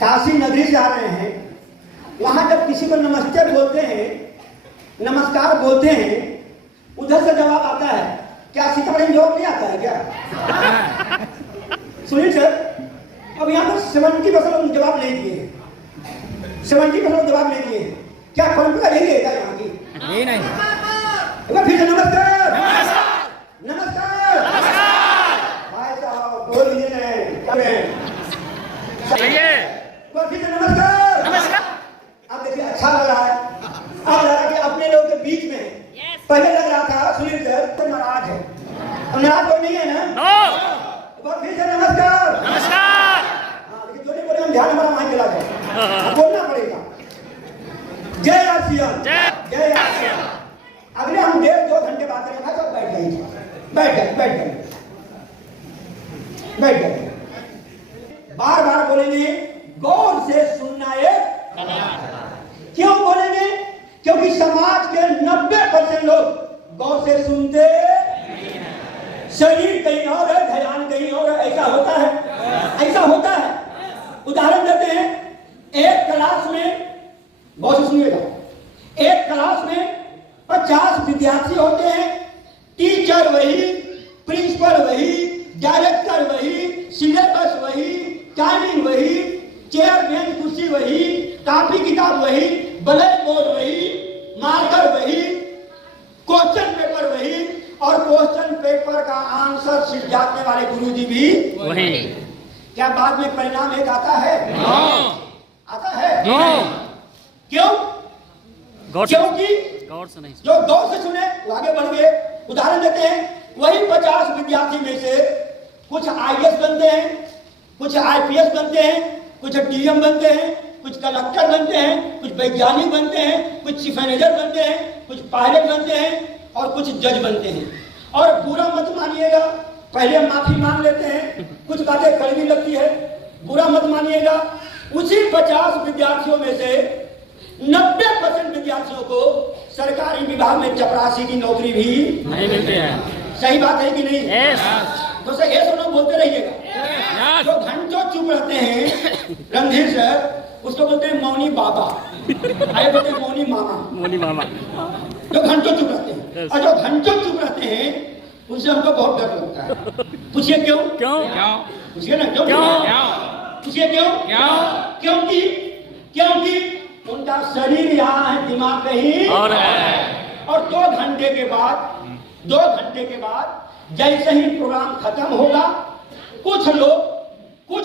काशी नगरी से आ रहे हैं। वहां जब किसी को नमस्ते बोलते हैं, नमस्कार बोलते हैं, उधर से जवाब आता है। क्या सीतामढ़ी में जवाब नहीं आता है क्या? सुनिए सर, अब यहाँ पर 70% जवाब नहीं दिए, 70% जवाब नहीं दिए। क्या परंपरा यही है क्या यहाँ की? यही नहीं। फिर से नमस्कार, नमस्कार, भाई साहब बोलिए नमस्कार, नमस्कार। अब देखिए अच्छा लग रहा है, अब लग रहा है कि अपने लोगों के बीच में। पहले लग रहा था सुनील सर तो नाराज है, अब नाराज कोई नहीं है ना? फिर से नमस्कार, नमस्कार। हाँ लेकिन जो नहीं बोले हम ध्यान हमारा वहां चला जाए, बोलना पड़ेगा। जय आसियान, जय आसियान। अगले हम 1.5-2 घंटे बात करेंगे। सब बैठ गए, बैठ गए, बैठ गए, बैठ गए। बार बार बोलेंगे, गौर से सुनना है। क्यों बोलेंगे? क्योंकि समाज के 90% लोग गौर से सुनते, शरीर कहीं और है, ध्यान कहीं और है। ऐसा होता है, ऐसा होता है। उदाहरण देते हैं, एक क्लास में, गौर से सुनिएगा, एक क्लास में 50 विद्यार्थी होते हैं। टीचर वही, प्रिंसिपल वही, डायरेक्टर वही, सिलेबस वही, टाइमिंग वही, चेयर बेंच कुर्सी वही, कॉपी किताब वही, ब्लैक बोर्ड वही, मार्कर वही, क्वेश्चन पेपर वही, और क्वेश्चन पेपर का आंसर सीख जाने वाले गुरुजी भी वही। क्या बाद में परिणाम एक आता है? आता है? क्यों? क्योंकि गौर से नहीं, जो गौर से सुने वो आगे बढ़ गए। उदाहरण देते हैं, वही 50 विद्यार्थी में से कुछ IAS बनते हैं, कुछ IPS बनते हैं, कुछ DM बनते हैं, कुछ कलेक्टर बनते हैं, कुछ वैज्ञानिक बनते हैं, कुछ चीफ मैनेजर बनते हैं, कुछ पायलट बनते हैं और कुछ जज बनते हैं। और बुरा मत मानिएगा, पहले हम माफी मांग लेते हैं, कुछ बातें कड़वी लगती है, बुरा मत मानिएगा। उसी 50 विद्यार्थियों में से 90% विद्यार्थियों को सरकारी विभाग में चपरासी की नौकरी भी नहीं मिलती है। सही बात है कि नहीं? तो सर ये सुनो, बोलते रहिएगा। जो घंटों चुप रहते हैं रणधीर सर, उसको बोलते हैं मौनी बाबा, आए बोलते हैं मौनी मामा, मौनी मामा। जो घंटों चुप रहते हैं, और जो घंटों चुप रहते हैं उनसे हमको बहुत डर लगता है। पूछिए क्यों? क्यों? पूछिए ना क्यों? पूछिए क्यों? क्योंकि क्योंकि उनका शरीर यहाँ है, दिमाग कहीं और है। और 2 घंटे के बाद, 2 घंटे के बाद जैसे ही प्रोग्राम खत्म होगा, कुछ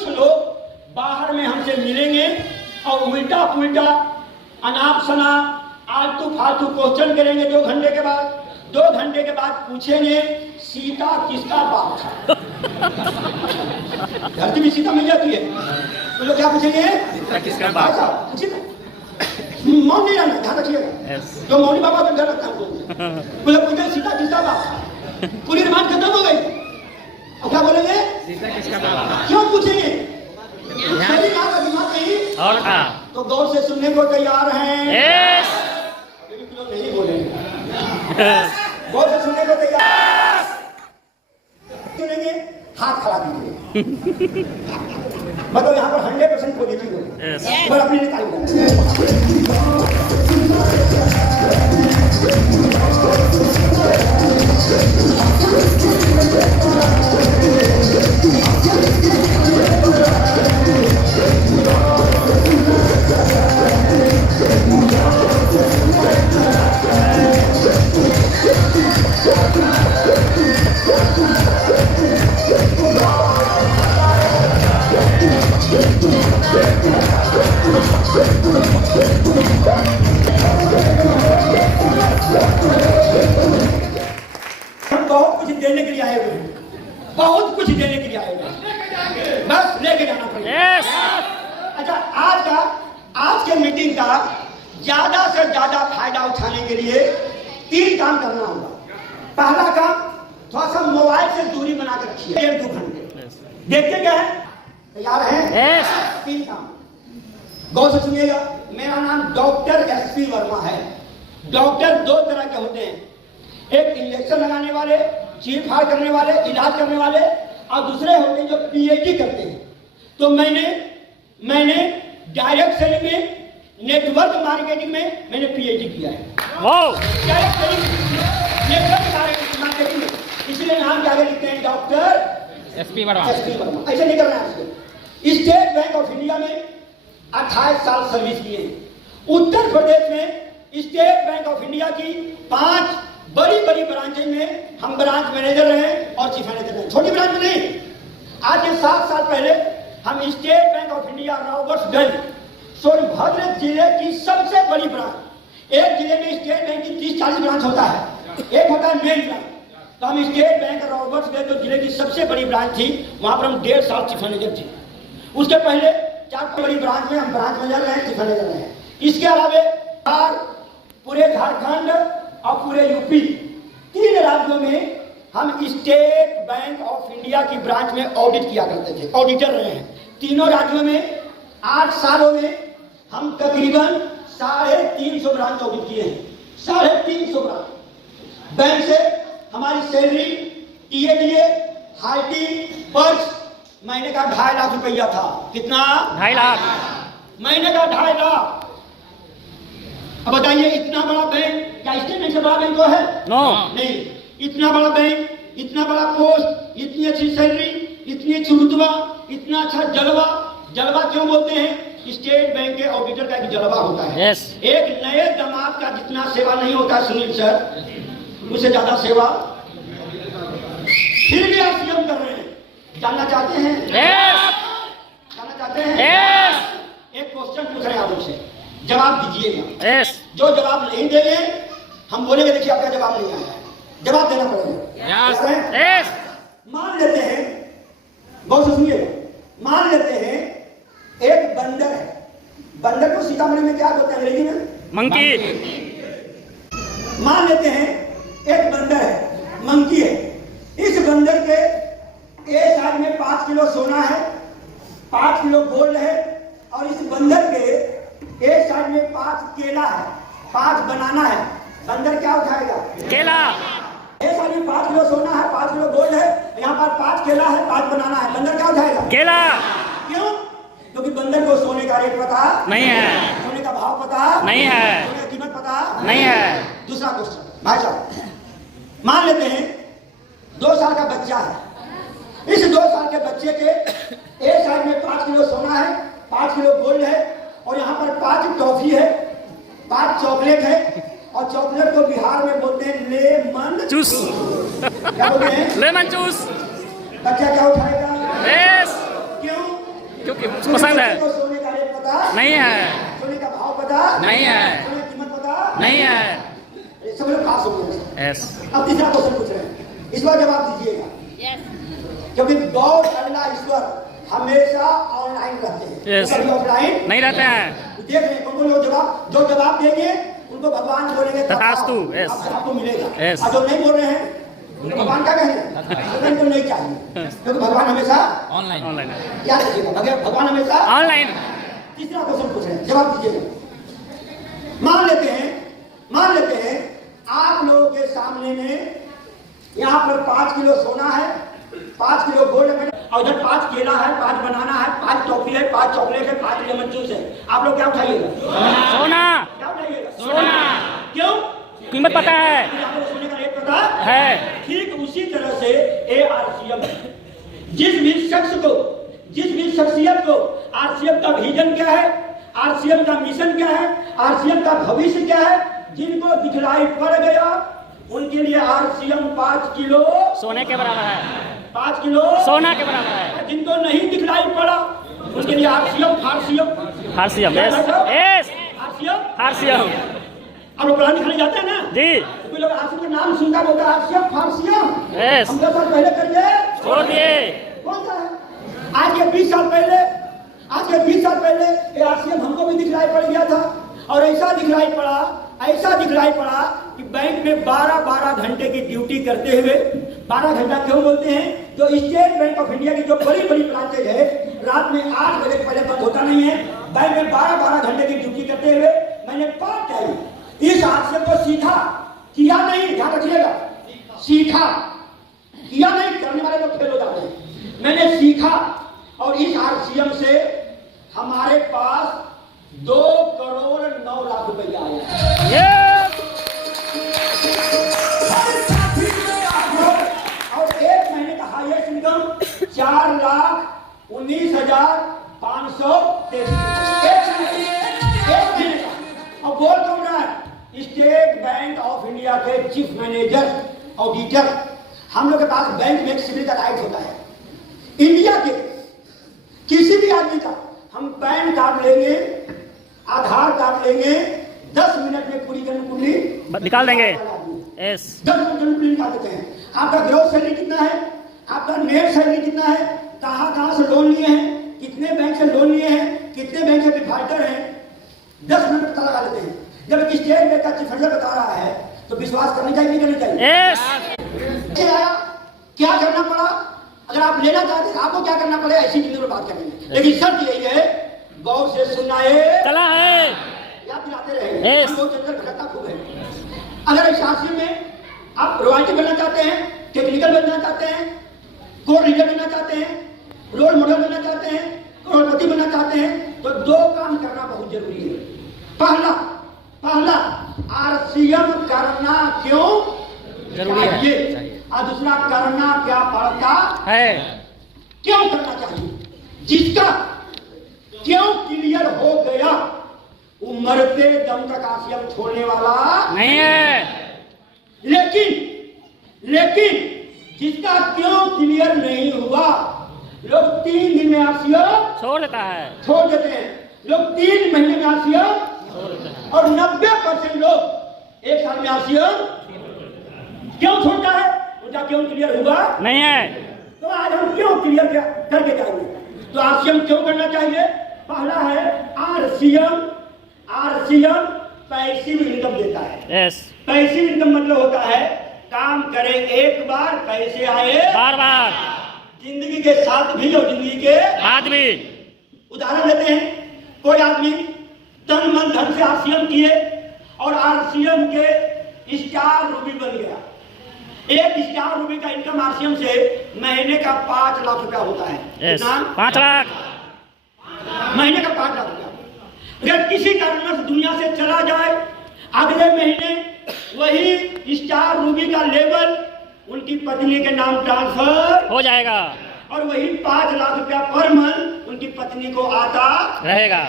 लोग बाहर में हमसे मिलेंगे और उल्टा पुल्टा अनाप शनाप आलतू फालतू क्वेश्चन करेंगे। 2 घंटे के बाद, 2 घंटे के बाद पूछेंगे, सीता किसका बाप था? धरती में सीता मिल जाती है तो लोग क्या पूछेंगे? सीता किसका बाप था? पूछिए, मौन नहीं रहना, ध्यान रखिएगा। जो मौनी बाबा का डर रखता है बोले पूछे सीता किसका बाप था? पूरी रिमांड खत्म हो गई। और क्या बोलेंगे? सीता किसका बाप? क्यों पूछेंगे? शरीर का दिमाग नहीं और तो गौर से सुनने को तैयार हैं? नहीं बोलेंगे। गौर से सुनने को तैयार सुनेंगे, हाथ खड़ा कीजिए। मतलब यहाँ पर 100% पॉजिटिव हो, और अपनी निकाल बहुत कुछ देने के लिए आए हैं, बस लेके जाना पड़ेगा। यस अच्छा, आज के मीटिंग का ज्यादा से ज्यादा फायदा उठाने के लिए 3 काम करना होगा। पहला काम, थोड़ा सा मोबाइल से दूरी बना कर रखिए 1-2 घंटे। देखते क्या है, तैयार है? यस 3 काम गौर से सुनिएगा। मेरा नाम डॉक्टर SP वर्मा है। डॉक्टर 2 तरह के होते हैं, एक इंजेक्शन लगाने वाले, चीर फाड़ करने वाले, इलाज करने वाले, और दूसरे होते हैं जो PhD करते हैं। तो मैंने डायरेक्ट सेलिंग में, नेटवर्क मार्केटिंग में मैंने PhD किया है। Wow direct selling, network marketing में, इसलिए नाम क्या लिखते हैं, डॉक्टर SP वर्मा। ऐसे नहीं करना है इसको। स्टेट बैंक ऑफ इंडिया में 28 साल सर्विस किए। उत्तर प्रदेश में स्टेट बैंक ऑफ इंडिया की 5 बड़ी ब्रांचेज में हम ब्रांच मैनेजर रहे और चीफ मैनेजर रहे। छोटी ब्रांच में नहीं। आज से 7 साल पहले हम state bank of India Robertsganj Sonbhadra जिले की सबसे बड़ी ब्रांच, एक जिले में स्टेट बैंक की 30-40 ब्रांच होता है, एक होता है मेन ब्रांच। तो हम स्टेट बैंक रॉबर्ट्सगंज जो जिले की सबसे बड़ी ब्रांच थी, वहां पर हम 1.5 साल चीफ मैनेजर थे। उसके पहले 4 बड़ी ब्रांच में हम ब्रांच मैनेजर रहे, चीफ मैनेजर रहे। इसके अलावा पूरे झारखंड और पूरे यूपी 3 राज्यों में हम स्टेट बैंक ऑफ इंडिया की ब्रांच में ऑडिट किया करते थे, ऑडिटर रहे हैं। तीनों राज्यों में 8 सालों में हम तकरीबन 350 ब्रांच ऑडिट किए हैं। 350 ब्रांच। बैंक से हमारी सैलरी, TADA, हाईटी, पर्स महीने का 2.5 लाख रुपया था। कितना? 2.5 लाख महीने का 2.5 लाख। अब बताइए, इतना बड़ा बैंक क्या स्टेट बैंक से बड़ा बैंक तो है? नो नहीं। इतना बड़ा बैंक, इतना बड़ा पोस्ट, इतनी अच्छी सैलरी, इतनी अच्छी रुतबा, इतना अच्छा जलवा। जलवा क्यों बोलते हैं? स्टेट बैंक के ऑडिटर का एक जलवा होता है। यस एक नए दामाद का जितना सेवा नहीं होता सुनील सर, उससे ज्यादा सेवा फिर भी आप सीएम कर रहे हैं। जानना चाहते हैं? यस जानना चाहते हैं? यस एक क्वेश्चन पूछ रहे हैं आप उनसे, जवाब दीजिएगा। यस जो जवाब नहीं देंगे हम बोलेंगे देखिए आपका जवाब नहीं आया, जवाब देना पड़ेगा। यस यस मान लेते हैं, बहुत से सुनिए, मान लेते हैं एक बंदर है। बंदर को सीतामढ़ी में क्या बोलते हैं अंग्रेजी में? मंकी। मान लेते हैं एक बंदर है, मंकी है। इस बंदर के एक साइड में 5 किलो सोना है, 5 किलो गोल्ड है, और इस बंदर के एक साइड में 5 केला है, 5 बनाना है। बंदर क्या उठाएगा? केला। एक साइड में 5 किलो सोना है, 5 किलो गोल्ड है, यहाँ पर 5 केला है, 5 बनाना है। बंदर क्या उठाएगा? केला। क्यों? क्योंकि बंदर को सोने का रेट पता नहीं है, सोने का भाव पता नहीं है, सोने की कीमत पता नहीं है। दूसरा क्वेश्चन भाई साहब, मान लेते हैं 2 साल का बच्चा है। इस 2 साल के बच्चे के एक साइड में 5 किलो सोना है, 5 किलो गोल्ड है, और यहाँ पर 5 टॉफी है, 5 चॉकलेट है, और चॉकलेट को बिहार में बोलते हैं लेमन जूस। क्या बोलते हैं? Lemon juice. बच्चा क्या उठाएगा? यस क्यों? क्योंकि पसंद है। तो सोने का रेट पता नहीं है, सोने का भाव पता नहीं है, सोने की कीमत पता नहीं है। ये सब लोग पास हो गए। यस अब तीसरा क्वेश्चन पूछ रहे हैं, इस बार जवाब दीजिएगा। क्योंकि गौर अल्लाह ईश्वर हमेशा ऑनलाइन रहते हैं, Yes. कभी ऑफलाइन नहीं रहते हैं। देख रहे हैं कौन जो जवाब देंगे उनको भगवान बोलेंगे तथास्तु। Yes. आपको मिलेगा। Yes. और जो नहीं बोल रहे हैं उनको भगवान क्या कहेंगे? उनको नहीं चाहिए, क्योंकि भगवान हमेशा ऑनलाइन ऑनलाइन याद रखिएगा, भगवान हमेशा ऑनलाइन। तीसरा क्वेश्चन पूछ रहे हैं, जवाब दीजिएगा। मान लेते हैं आप लोगों के सामने में यहाँ पर 5 किलो सोना है, 5 किलो गोल्ड है, और उधर 5 केला है, 5 बनाना है, 5 टॉफी है, 5 चॉकलेट है, 5 लेमन जूस है। आप लोग क्या उठाइएगा? सोना। क्या उठाइएगा? सोना। क्यों? कीमत पता है, आपको सोने का रेट पता है। ठीक उसी तरह से ARCM, जिस भी शख्सियत को RCM का विजन क्या है, RCM का मिशन क्या है, RCM का भविष्य क्या है, जिनको दिखलाई पड़ गया उनके लिए RCM 5 किलो सोने के बराबर है, 5 किलो सोना के बराबर है। जिनको नहीं दिखलाई पड़ा उसके लिए RCM फारसीम। हारसियम। यस यस हारसियम। आप लोग पढ़ाने लिखाने जाते हैं ना जी। कोई लोग RCM का नाम सुनता बोलता है RCM फारसीम। यस हम 10 साल पहले करिए छोड़ दिए। कौन सा है? आज के 20 साल पहले ये आरसीएम हमको भी दिखलाई पड़ गया था, और ऐसा दिखलाई पड़ा कि बैंक में 12 घंटे की ड्यूटी करते हुए, 12 घंटा क्यों बोलते हैं, जो स्टेट बैंक ऑफ इंडिया की जो बड़ी ब्रांचेज है, रात में 8 बजे पहले बंद होता नहीं है। बैंक में 12 घंटे की ड्यूटी करते हुए मैंने पार्ट टाइम इस आरसीएम को सीखा, किया नहीं, ध्यान रखिएगा, सीखा, किया नहीं, करने वाले लोग फेल हो जाते हैं। मैंने सीखा, और इस आरसीएम से हमारे पास 2 करोड़ 9 लाख रुपया आया। और एक महीने का हाईएस्ट इनकम 4,19,500 एक महीने का। और बोल कौन रहा है? स्टेट बैंक ऑफ इंडिया के चीफ मैनेजर, ऑडिटर। हम लोग के पास बैंक में एक सिविल का राइट होता है। इंडिया के किसी भी आदमी का हम पैन कार्ड लेंगे, आधार कार्ड लेंगे, 10 मिनट में पूरी कुंडली निकाल देंगे। यस, 10 मिनट में कुंडली निकाल देते हैं। आपका ग्रोथ सैलरी कितना है, आपका नेट सैलरी कितना है, कहां से लोन लिए हैं, कितने बैंक से लोन लिए हैं, कितने बैंक से डिफॉल्टर हैं, 10 मिनट पता लगा लेते हैं। जब एक स्टेट बैंक का चीफ मैनेजर बता रहा है तो विश्वास करनी चाहिए, नहीं करनी चाहिए? यस। क्या करना पड़ा? अगर आप लेना चाहते हैं आपको क्या करना पड़ेगा, ऐसी चीजों पर बात करेंगे, लेकिन शर्त यही है, गौर से सुनना है, चला है, याद दिलाते रहेंगे। हम बहुत अंदर भटकता खूब है। अगर इस आरसीएम में आप रॉयल्टी बनना चाहते हैं, टेक्निकल बनना चाहते हैं, कोर लीडर बनना चाहते हैं, रोल मॉडल बनना चाहते हैं, करोड़पति बनना चाहते हैं, तो 2 काम करना बहुत जरूरी है। पहला आरसीएम करना क्यों जरूरी है, और दूसरा करना क्या पड़ता है, क्यों करना चाहिए। जिसका क्यों क्लियर हो गया, वो मरते दम तक आरसीएम छोड़ने वाला नहीं है। लेकिन जिसका क्यों क्लियर नहीं हुआ, लोग 3 दिन में आरसीएम छोड़ देता है, छोड़ देते हैं। लोग 3 महीने में आरसीएम, और 90% लोग 1 साल में आरसीएम क्यों छोड़ता है? उनका क्यों क्लियर हुआ नहीं है। तो आज हम क्यों क्लियर करके जाएंगे। तो आरसीएम क्यों करना चाहिए? पहला है आरसीएम पैसिव इनकम देता है। यस, पैसिव इनकम मतलब होता है काम करे एक बार, पैसे आए बार बार, जिंदगी के साथ भी और जिंदगी के बाद भी। उदाहरण देते हैं, कोई आदमी तन मन धन से आरसीएम किए और आरसीएम के स्टार रूबी बन गया। 1 स्टार रूबी का इनकम आरसीएम से महीने का 5 लाख रुपया होता है। यस, 5 लाख महीने का 5 लाख रुपया। अगर किसी कारणवश दुनिया से चला जाए, अगले महीने वही स्टार रूबी का लेवल उनकी पत्नी के नाम ट्रांसफर हो जाएगा, और वही 5 लाख रुपया पर मंथ उनकी पत्नी को आता रहेगा।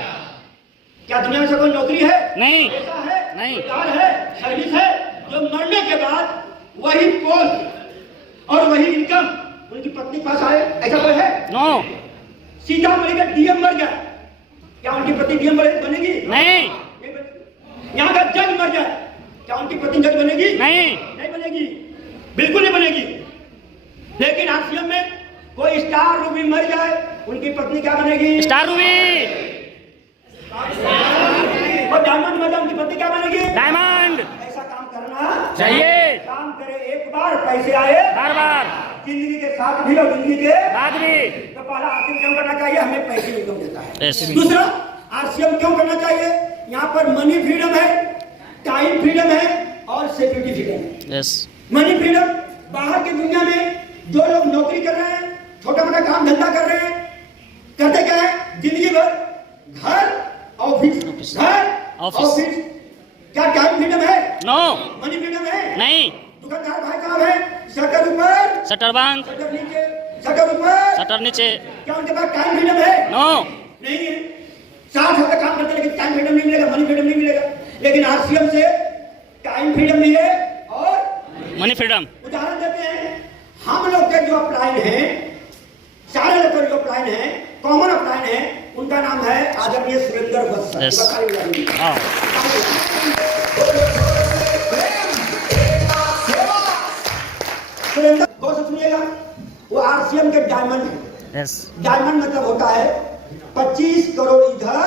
क्या दुनिया में से कोई नौकरी है? नहीं, ऐसा है? नहीं। सरकार है, सर्विस है, जो मरने के बाद वही पोस्ट और वही इनकम उनकी पत्नी के पास आए? ऐसा कोई है? नो। सीतामढ़ी का डीएम मर गया, क्या उनकी पत्नी डीएम बनेगी? नहीं। यहाँ का जज मर जाए, क्या उनकी पत्नी जज बनेगी? नहीं, नहीं बनेगी, बिल्कुल नहीं बनेगी। लेकिन आरसीएम में कोई स्टार रूबी मर जाए, उनकी पत्नी क्या बनेगी? Star Ruby. और डायमंड मर जाए, उनकी पत्नी क्या बनेगी? डायमंड। ऐसा काम करना चाहिए। काम करे एक बार, पैसे आए बार बार, जिंदगी के साथ भी और जिंदगी के बाद भी। तो पहला आरसीएम क्यों करना चाहिए? हमें पैसे इनकम देता है। Yes. दूसरा आरसीएम क्यों करना चाहिए? यहाँ पर मनी फ्रीडम है, टाइम फ्रीडम है और सिक्योरिटी फ्रीडम है। यस, मनी फ्रीडम, बाहर की दुनिया में 2 लोग नौकरी कर रहे हैं, छोटा मोटा काम धंधा कर रहे हैं, करते क्या है? जिंदगी भर घर ऑफिस, घर ऑफिस। क्या टाइम फ्रीडम है? नो। मनी फ्रीडम है? नहीं। दुकानदार भाई साहब है, शटर ऊपर, शटर बंद, शटर नीचे, शटर ऊपर, शटर नीचे। क्या उनके पास टाइम फ्रीडम है? नो। नहीं है। 60 साल तक काम करते लेकिन टाइम फ्रीडम नहीं मिलेगा, मनी फ्रीडम नहीं मिलेगा। लेकिन आरसीएम से टाइम फ्रीडम भी है और मनी फ्रीडम। उदाहरण देते हैं, हम लोग के जो अपलाइन है, सारे लोग जो अपलाइन है, कॉमन अपलाइन है, उनका नाम है आदरणीय सुरेंद्र बत्सर। Yes. हाँ। सुरेंद्र बहुत सुनिएगा, वो यस डायमंड मतलब होता है 25 करोड़ इधर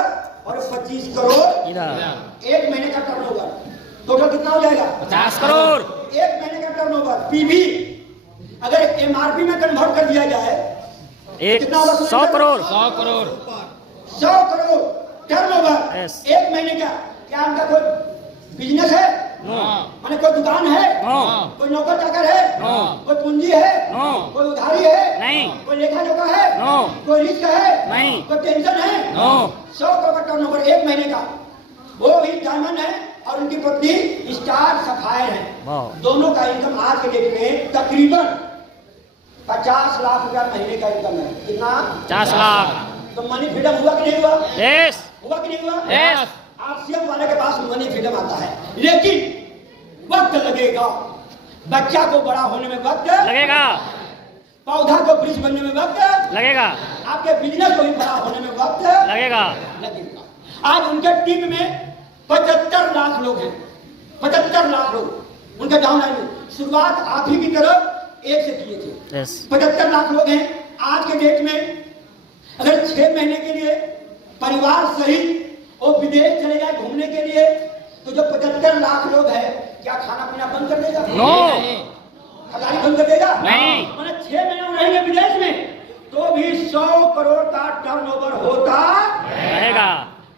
और 25 करोड़ इधर एक महीने का टर्नओवर। टोटल कितना हो जाएगा? 50 करोड़। एक महीने का टर्नओवर। पीवी अगर एमआरपी में कन्वर्ट कर दिया जाए एक कितना होगा? 100 करोड़। 100 crore turnover Yes. एक महीने का। क्या उनका कोई बिजनेस है? नो माने कोई दुकान है? नो कोई नौकर चाकर है? नो कोई पूंजी है? नो कोई उधारी है? नहीं कोई लेखा जोखा है? नो कोई रिस्क है? नहीं कोई टेंशन है? नो 100 करोड़ का टर्नओवर एक महीने का। वो भी डायमंड है और उनकी पत्नी स्टार सफायर है। वाह दोनों का इनकम आज के डेट में तकरीबन 50 लाख रुपया महीने का इनकम है। कितना? 50 लाख। तो मनी फ्रीडम हुआ कि नहीं हुआ? यस हुआ कि नहीं हुआ? यस आरसीएम वाले के पास मनी फ्रीडम आता है, लेकिन वक्त लगेगा। बच्चा को बड़ा होने में वक्त लगेगा पौधा को वृक्ष बनने में वक्त लगेगा आपके बिजनेस को भी बड़ा होने में वक्त लगेगा। लगेगा। आज उनके टीम में 75 लाख लोग हैं। 75 लाख लोग उनके डाउनलाइन में। शुरुआत आप ही की तरफ एक से किए थे। यस 75 लाख लोग हैं आज के डेट में। अगर 6 महीने के लिए परिवार सहित वो विदेश चले जाए घूमने के लिए, तो जो 75 लाख लोग हैं क्या खाना पीना बंद कर देगा? नो खजानी बंद कर देगा? नहीं। मतलब 6 महीने में रहेंगे विदेश में तो भी 100 करोड़ का टर्नओवर होता रहेगा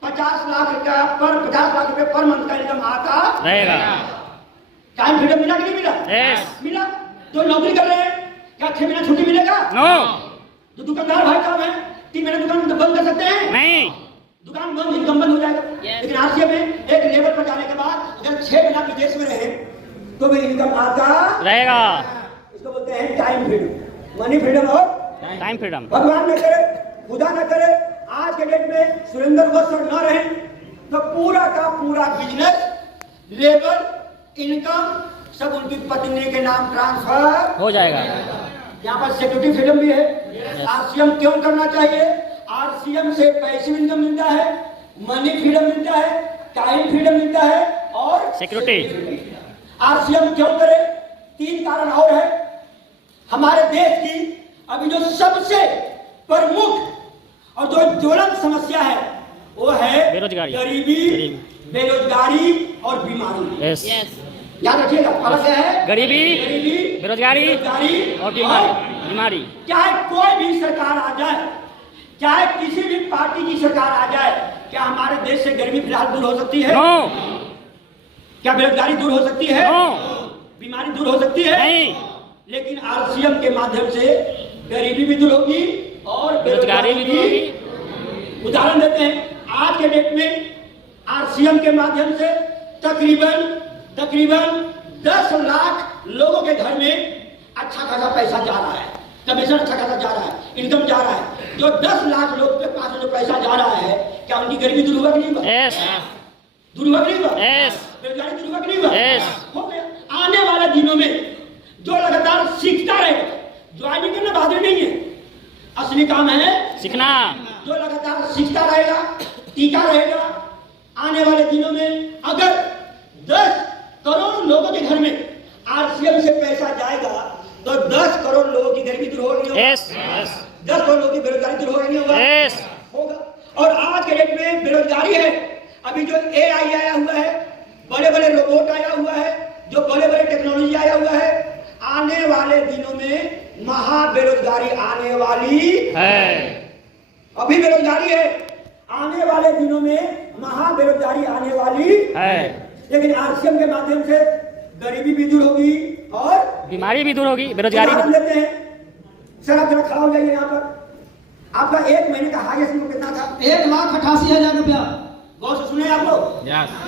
50 लाख रुपया पर 50 लाख रुपए पर मंथ का इनकम आता रहेगा। टाइम फ्रीडम मिला कि नहीं मिला? यस मिला। तो नौकरी कर रहे हैं क्या 6 महीना छुट्टी मिलेगा? नो जो दुकानदार भाई साहब हैं 3 महीने दुकान बंद कर सकते हैं? नहीं दुकान बंद इनकम बंद हो जाएगा। लेकिन आरसीएम में एक लेवल पर जाने के बाद अगर 6 महीना विदेश में रहे तो भी इनकम आता रहेगा। इसको बोलते हैं टाइम फ्रीडम, मनी फ्रीडम और टाइम फ्रीडम। भगवान न करे, खुदा न करे आज के डेट में सुरेंद्र वस्त्र न रहे तो पूरा का पूरा बिजनेस लेवल इनकम सब उनकी पत्नी के नाम ट्रांसफर हो जाएगा। यहाँ पर सिक्योरिटी फ्रीडम भी है। आरसीएम क्यों करना चाहिए? आरसीएम से पैसिव इनकम मिलता है, मनी फ्रीडम मिलता है, टाइम फ्रीडम मिलता है और सिक्योरिटी। आरसीएम क्यों करे? 3 कारण और है। हमारे देश की अभी जो सबसे प्रमुख और जो ज्वलंत समस्या है वो है बेरोजगारी, गरीबी, बेरोजगारी और बीमारी। यस याद रखिएगा। पहला क्या है? गरीबी बेरोजगारी और बीमारी। चाहे कोई भी सरकार आ जाए, चाहे किसी भी पार्टी की सरकार आ जाए, क्या हमारे देश से गरीबी फिलहाल दूर हो सकती है? नो क्या बेरोजगारी दूर हो सकती है? नो बीमारी दूर हो सकती है? नहीं। लेकिन आरसीएम के माध्यम से गरीबी भी दूर होगी और बेरोजगारी भी दूर होगी। उदाहरण देते हैं आज के डेट में आरसीएम के माध्यम से तकरीबन 10 लाख लोगों के घर में अच्छा खासा पैसा जा रहा है, कमीशन अच्छा खासा जा रहा है, इनकम जा रहा है। जो 10 लाख लोग के पास जो पैसा जा रहा है क्या उनकी गरीबी दूर हुआ कि नहीं हुआ? यस दूर हुआ कि नहीं हुआ? यस बेरोजगारी दूर हुआ कि नहीं हुआ? Yes. हो गया। आने वाले दिनों में जो लगातार सीखता रहेगा, ज्वाइनिंग करना बहादुरी नहीं है, असली काम है सीखना। जो लगातार सीखता रहेगा, टीका रहेगा। आने वाले दिनों में अगर 10 करोड़ लोगों के घर में आरसीएम से पैसा जाएगा तो 10 करोड़ लोगों की गरीबी दूर होगी। यस यस 10 करोड़ लोगों की बेरोजगारी दूर होगी नहीं होगा? यस होगा। और आज के डेट में बेरोजगारी है। अभी जो एआई आया हुआ है, बड़े बड़े रोबोट आया हुआ है, जो बड़े बड़े टेक्नोलॉजी आया हुआ है, आने वाले दिनों में महा बेरोजगारी आने वाली है। अभी बेरोजगारी है, आने वाले दिनों में महा बेरोजगारी आने वाली है। लेकिन आरसीएम के माध्यम से गरीबी भी दूर होगी और बीमारी भी दूर होगी, बेरोजगारी भी। उदाहरण देते हैं। सर आप जरा खड़ा हो जाइए यहाँ पर। आपका एक महीने का हाईएस्ट इनकम कितना था? 1,88,000 रुपया। गौर से सुने आप लोग।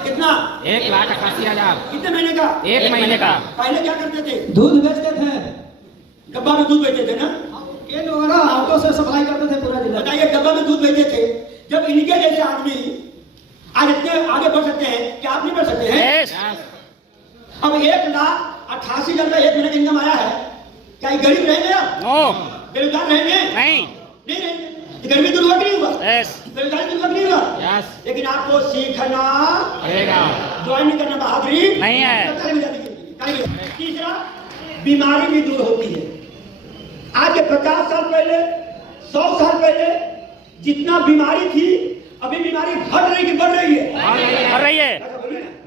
कितना? 1,88,000। कितने महीने का? एक महीने का। पहले क्या करते थे? दूध बेचते थे। डब्बा में दूध बेचते थे ना? ये लोग ना ऑटो से सप्लाई करते थे पूरा जिला। बताइए डब्बा में दूध बेचते थे। जब इनके जैसे आदमी आज इतने आगे बढ़ सकते हैं, क्या आप नहीं बढ़ सकते हैं? यस अब 1,88,000 का एक महीने का इनकम आया है, क्या ये गरीब रहेंगे आप? नो बेरोजगार रहेंगे? नहीं नहीं रहेंगे। ये गरीबी दूर हुआ कि नहीं हुआ? यस बेरोजगारी दूर हुआ कि नहीं हुआ? यस लेकिन आपको सीखना रहेगा। ज्वाइन करना बहादुरी नहीं है। तीसरा बीमारी भी दूर होती है। आज के 50 साल पहले 100 साल पहले जितना बीमारी थी, अभी बीमारी घट रही कि बढ़ रही है? बढ़ रही है,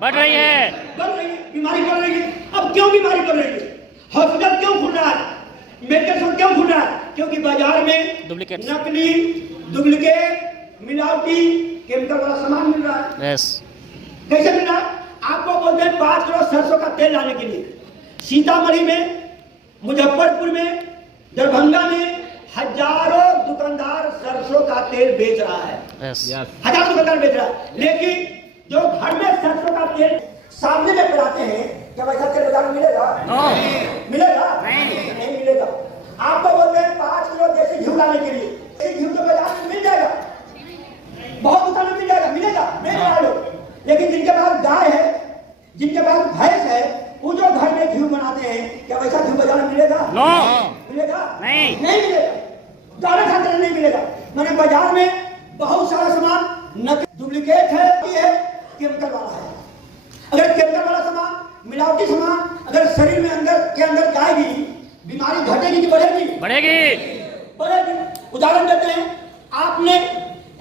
बढ़ रही है, बढ़ रही है, बीमारी बढ़ रही है। अब क्यों बीमारी बढ़ रही है? हॉस्पिटल क्यों खुल रहा है? मेडिकल शॉप क्यों खुल रहा है? क्योंकि बाजार में डुप्लीकेट, नकली, डुप्लीकेट, मिलावटी केमिकल वाला सामान मिल रहा है। यस, कैसे मिल रहा है? आपको बोलते हैं 5 किलो सरसों का तेल लाने के लिए सीतामढ़ी में, मुजफ्फरपुर में, दरभंगा में हजारों दुकानदार सरसों का तेल बेच रहा है। यस, हजारों दुकानदार बेच रहा है। लेकिन जो घर में सरसों का तेल सामने में बनाते हैं, क्या वैसा तेल बाजार में मिलेगा? नो, मिलेगा? नहीं मिलेगा। आपको बोलते हैं 5 किलो देसी घी लाने के लिए, देसी घी तो बाजार में मिल जाएगा, बहुत दुकानों में मिल जाएगा, मिलेगा, बेच रहा है लोग। लेकिन जिनके पास गाय है, जिनके पास भैंस है, वो जो घर में घी बनाते हैं, क्या वैसा घी बाजार में मिलेगा? नो, मिलेगा? नहीं मिलेगा। दाना खाते नहीं मिलेगा। मैंने बाजार में बहुत सारा सामान नकली, डुप्लीकेट है, केमिकल वाला है। अगर केमिकल वाला सामान, मिलावटी सामान अगर शरीर में अंदर के अंदर जाएगी, बीमारी घटेगी कि बढ़ेगी? बढ़ेगी। बढ़ेगी। उदाहरण देते हैं, आपने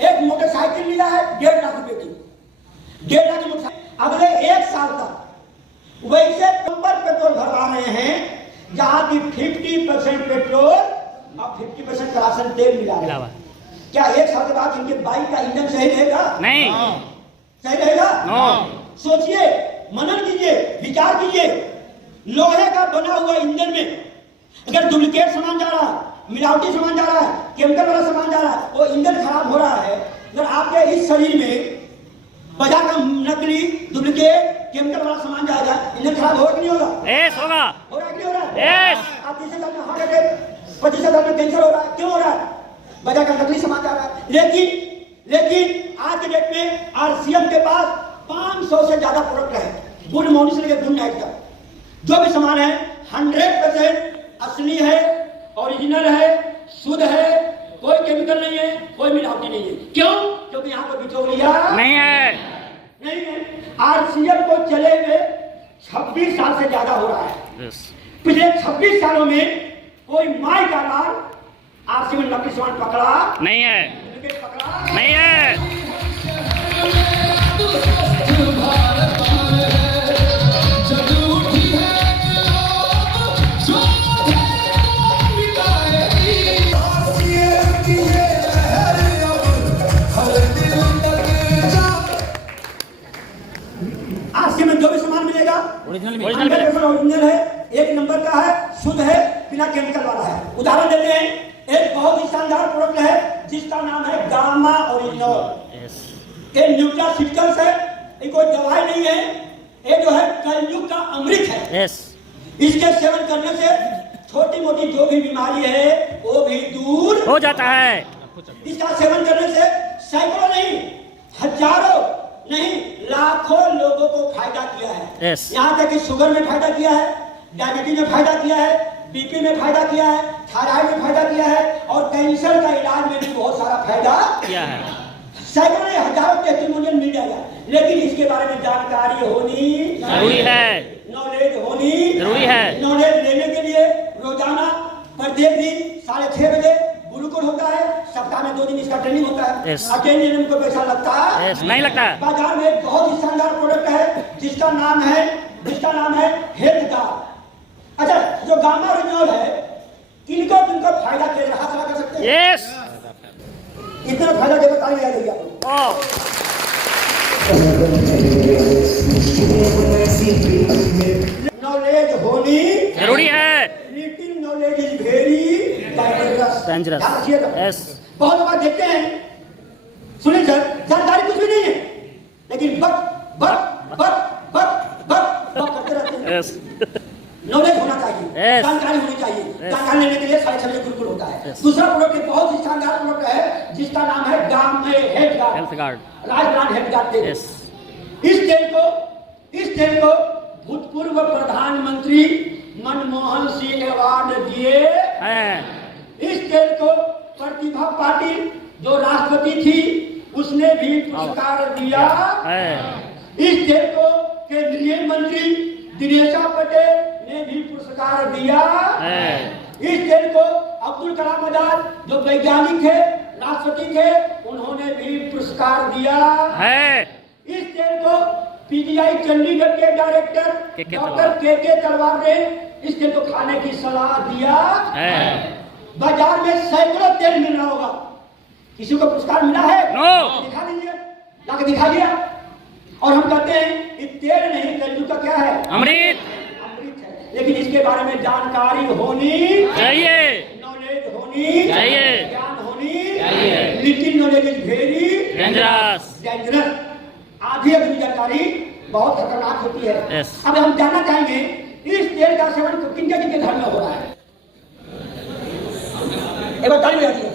एक मोटरसाइकिल लिया है 1.5 लाख रुपए की, 1.5 लाख की मोटरसाइकिल, अगले 1 साल तक वैसे पंपर पेट्रोल भरवा रहे हैं जहां की 50% पेट्रोल और 50% करासन तेल मिला है। क्या 1 साल के बाद इनके बाइक का इंजन सही रहेगा? नहीं, सही रहेगा? नो, सोचिए, मनन कीजिए, विचार कीजिए। लोहे का बना हुआ इंजन में अगर डुप्लीकेट सामान जा रहा है, मिलावटी सामान जा रहा है, केमिकल वाला सामान जा रहा है, वो इंजन खराब हो रहा है। अगर आपके इस शरीर में बाजार का नकली, डुप्लीकेट, केमिकल वाला सामान जाएगा, इंजन खराब होगा कि नहीं होगा? यस, होगा, हो रहा है कि नहीं हो रहा है? यस। आप 30,000 में हार्ट अटैक, 25,000 में कैंसर हो रहा है, क्यों हो रहा है? बाजार का नकली सामान जा रहा है। लेकिन आज के डेट में आरसीएम के पास 500 से ज्यादा प्रोडक्ट है, गुड मॉर्निंग से लेकर गुड नाइट तक। जो भी सामान है 100% असली है, ओरिजिनल है, शुद्ध है, कोई केमिकल नहीं है, कोई मिलावटी नहीं है। क्यों? क्योंकि यहाँ पर बिचौलिया नहीं है, नहीं है। आरसीएम को चले हुए 26 साल से ज्यादा हो रहा है। यस, पिछले 26 सालों में कोई माई का लाल आरसीएम में नकली सामान पकड़ा नहीं है, पकड़ा नहीं है। आरसीएम में जो भी सामान मिलेगा ओरिजिनल है, 1 नंबर का है, शुद्ध है, बिना केमिकल वाला है। उदाहरण देते हैं, एक बहुत ही शानदार प्रोडक्ट है जिसका नाम है गामा ओरिजिनल। ये न्यूट्रास्यूटिकल्स है, ये कोई दवाई नहीं है, ये जो है कलयुग का अमृत है। यस, इसके सेवन करने से छोटी मोटी जो भी बीमारी है वो भी दूर हो जाता है। इसका सेवन करने से सैकड़ों नहीं, हजारों नहीं, लाखों लोगों को फायदा किया है। यस, यहाँ तक कि शुगर में फायदा किया है, डायबिटीज में फायदा किया है, बीपी में फायदा किया है, थायराइड में फायदा किया है, और कैंसर का इलाज में भी बहुत सारा फायदा किया है। सैकड़ों नहीं, हजारों टेस्टिमोनियल मिल जाएगा। लेकिन इसके बारे में जानकारी होनी जरूरी है, नॉलेज होनी जरूरी है। नॉलेज लेने के लिए रोजाना प्रत्येक दिन 6:30 बजे गुरुकुल होता है, सप्ताह में 2 दिन इसका ट्रेनिंग होता है। Yes. अटेंड लेने में कोई पैसा लगता है? यस, नहीं लगता। बाजार में एक बहुत ही शानदार प्रोडक्ट है जिसका नाम है हेल्थ गार्ड। अच्छा, जो गामा ओरिजिनल है, किनको फायदा दे रहा है, कर सकते हैं? यस, इतना फायदा दे बताइए याद है आपको। ओ, नॉलेज होनी जरूरी है, लेकिन knowledge is very dangerous. Yes, बहुत बार देखते हैं, सुनिए सर, जानकारी कुछ भी नहीं है, लेकिन बक करते रहते हैं। यस, नॉलेज होना चाहिए, Yes. जानकारी होनी चाहिए। Yes. जानकारी लेने के लिए 6:30 बजे गुरुकुल होता है। Yes. दूसरा प्रोडक्ट एक बहुत ही शानदार प्रोडक्ट है जिसका नाम है हेल्थ गार्ड, हेल्थ गार्ड। राजब्रांड हेल्थ गार्ड तेल। यस, इस तेल को भूतपूर्व प्रधानमंत्री मनमोहन सिंह अवार्ड दिए है। इस तेल को प्रतिभा पाटिल जो राष्ट्रपति थी उसने भी पुरस्कार दिया है। इस तेल को केंद्रीय मंत्री दिनेशा पटेल ने भी पुरस्कार दिया है। इस तेल को अब्दुल कलाम आजाद जो वैज्ञानिक थे, राष्ट्रपति थे, उन्होंने भी पुरस्कार दिया है। इस तेल को पीजीआई चंडीगढ़ के डायरेक्टर डॉक्टर के तलवार ने इस तेल को खाने की सलाह दिया है। बाजार में सैकड़ों तेल मिल रहा होगा, किसी को पुरस्कार मिला है? नो। दिखा दीजिए, जाके दिखा दिया। और हम कहते हैं ये तेल नहीं, कलयुग का क्या है? अमृत अमृत है। लेकिन इसके बारे में जानकारी होनी चाहिए, नॉलेज होनी चाहिए, ज्ञान होनी चाहिए। Little knowledge is very dangerous. आधी अधूरी जानकारी बहुत खतरनाक होती है। Yes. अब हम जानना चाहेंगे इस तेल का सेवन किनके किनके घर में हो रहा है? एक बार ताली बजा दीजिए।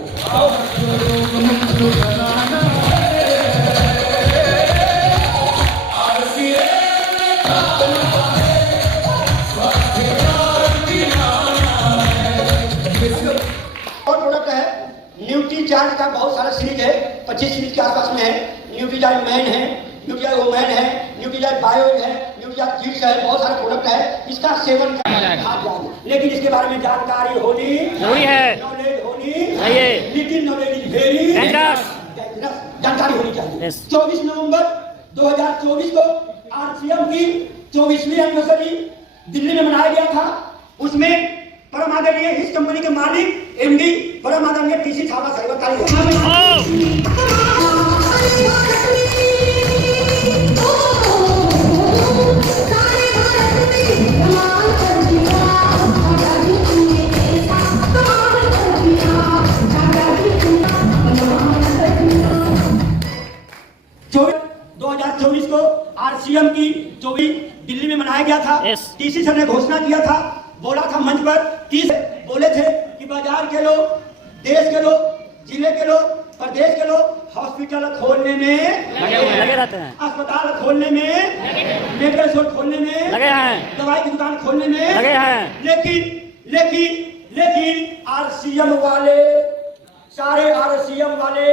और प्रोडक्ट है न्यूट्री चार्ज का, बहुत सारा सीरीज है, 25 सीरीज के आसपास में है। न्यूट्रीजाइड मैन है, न्यूट्रीजाइड वोमैन है, न्यूट्रीजाइड बायो है, न्यूट्रीजाइड किड्स है, बहुत सारे प्रोडक्ट है। इसका सेवन करना जाएगा, लेकिन इसके बारे में जानकारी होनी जरूरी है, नॉलेज होनी चाहिए। Little knowledge is very dangerous. जानकारी होनी चाहिए। Yes. 24 नवंबर 2024 को आरसीएम की 24वीं एनिवर्सरी दिल्ली में मनाया गया था। उसमें परम आदरणीय इस कंपनी के मालिक एमडी परम आदरणीय टीसी थापा साहब को आरसीएम की 24 दिल्ली में मनाया गया था। Yes. टीसी सर ने घोषणा किया था, बोला था मंच पर, बोले थे कि बाजार के लोग, देश के लोग, जिले के लोग, प्रदेश के लोग हॉस्पिटल खोलने में लगे रहते हैं, अस्पताल खोलने में, मेडिकल स्टोर खोलने में लगे हैं, दवाई की दुकान खोलने में लगे हैं। लेकिन आरसीएम वाले, सारे आरसीएम वाले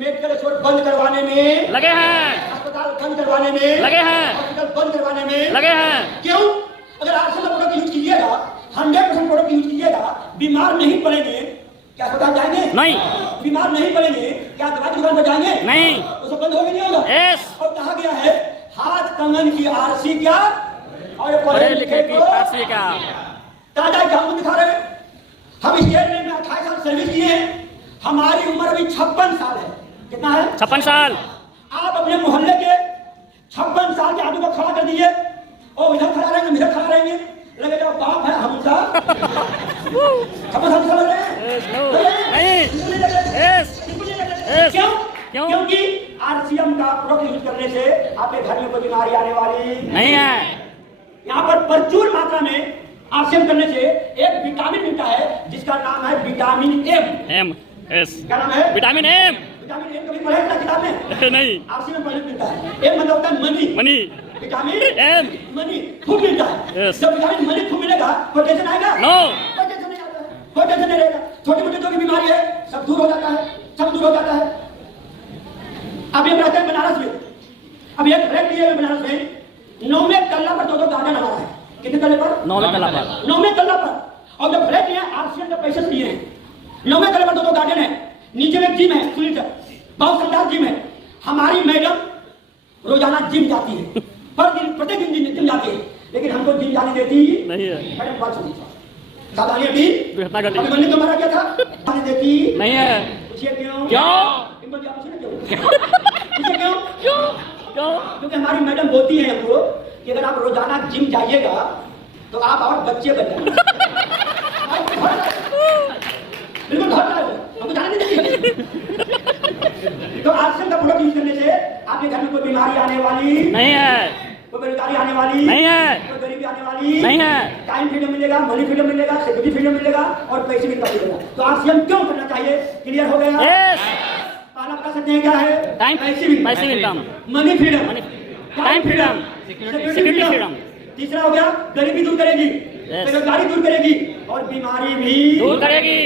मेडिकल स्टोर बंद करवाने में लगे हैं, अस्पताल बंद करवाने में लगे हैं, हॉस्पिटल बंद करवाने में लगे हैं। क्यों? अगर आरसीएम प्रोडक्ट यूज कीजिएगा, 100% प्रोडक्ट यूज कीजिएगा, बीमार नहीं पड़ेंगे, क्या अस्पताल जाएंगे? नहीं। बीमार नहीं पड़ेंगे, क्या दवा की दुकान पर जाएंगे? नहीं। तो सब बंद होगा नहीं होगा? Yes. और कहा गया है हाथ कंगन की आरसी क्या और पढ़े लिखे की पासी का। ताजा एग्जाम्पल दिखा रहे हैं। हम स्टेट में 28 साल सर्विस किए हैं, हमारी उम्र अभी 56 साल है। कितना है? 56 साल। आप अपने मोहल्ले के 56 साल के आदमी को खड़ा कर दीजिए, और इधर खड़ा रहेंगे, इधर खड़ा रहेंगे, लगेगा बाप है हमका। 56 साल लग रहे हैं? नहीं। क्यों? क्यों? क्योंकि आरसीएम का प्रोडक्ट यूज करने से आपके घर में कोई बीमारी आने वाली नहीं है। यहाँ पर प्रचुर मात्रा में आरसीएम करने से एक विटामिन मिलता है जिसका नाम है विटामिन एम। क्या नाम है? Vitamin M. विटामिन एम कभी पढ़ा है ना किताब में? नहीं। आरसीएम में पहले मिलता है। एम मतलब होता है money. Money. Vitamin M. Money खूब मिलता है। Yes. जब विटामिन मनी खूब मिलेगा कोई टेंशन आएगा? नो। कोई टेंशन नहीं आता है, कोई टेंशन नहीं रहेगा। छोटी मोटी जो भी बीमारी है सब दूर हो जाता है, सब दूर हो जाता है। अभी हम रहते हैं बनारस में, अभी एक फ्लैट लिए हैं बनारस में, 9वें तल्ला पर 2 गार्डन हमारा है। कितने तल्ले पर? 9वें तल्ला पर। 9वें तल्ला पर। और जब फ्लैट लिए आरसीएम के पैसे से लिए हैं, 9वें तल्ले पर 2 गार्डन है, नीचे में जिम है, बहुत शानदार जिम है। हमारी मैडम रोजाना जिम जाती है, प्रतिदिन जिम जाती है, लेकिन हमको जिम जाने देती नहीं है। मैडम बात सुनिए, सावधानी अभी घटना घटी। अभी बंदी तो मारा क्या था, जाने देती नहीं है। पूछिए क्यों? क्यों? क्यों? क्योंकि हमारी मैडम बोलती है हमको कि अगर आप रोजाना जिम जाइएगा तो आप और बच्चे बन जाएंगे। बिल्कुल घर जाओ, हमको जाने नहीं देती। तो आरसीएम का प्रोडक्ट यूज करने से आपके घर में कोई बीमारी आने वाली नहीं है। कोई बेरोजगारी आने वाली नहीं है। कोई गरीबी आने वाली नहीं है। टाइम फ्रीडम मिलेगा, मनी फ्रीडम मिलेगा, सिक्योरिटी फ्रीडम मिलेगा और पैसे भी कम मिलेगा। तो आरसीएम क्यों करना चाहिए? क्लियर हो गया? Yes. पहला बता सकते हैं क्या है? Time passive income, money freedom, time freedom, security freedom. तीसरा हो गया गरीबी दूर करेगी, बेरोजगारी दूर करेगी और बीमारी भी दूर करेगी।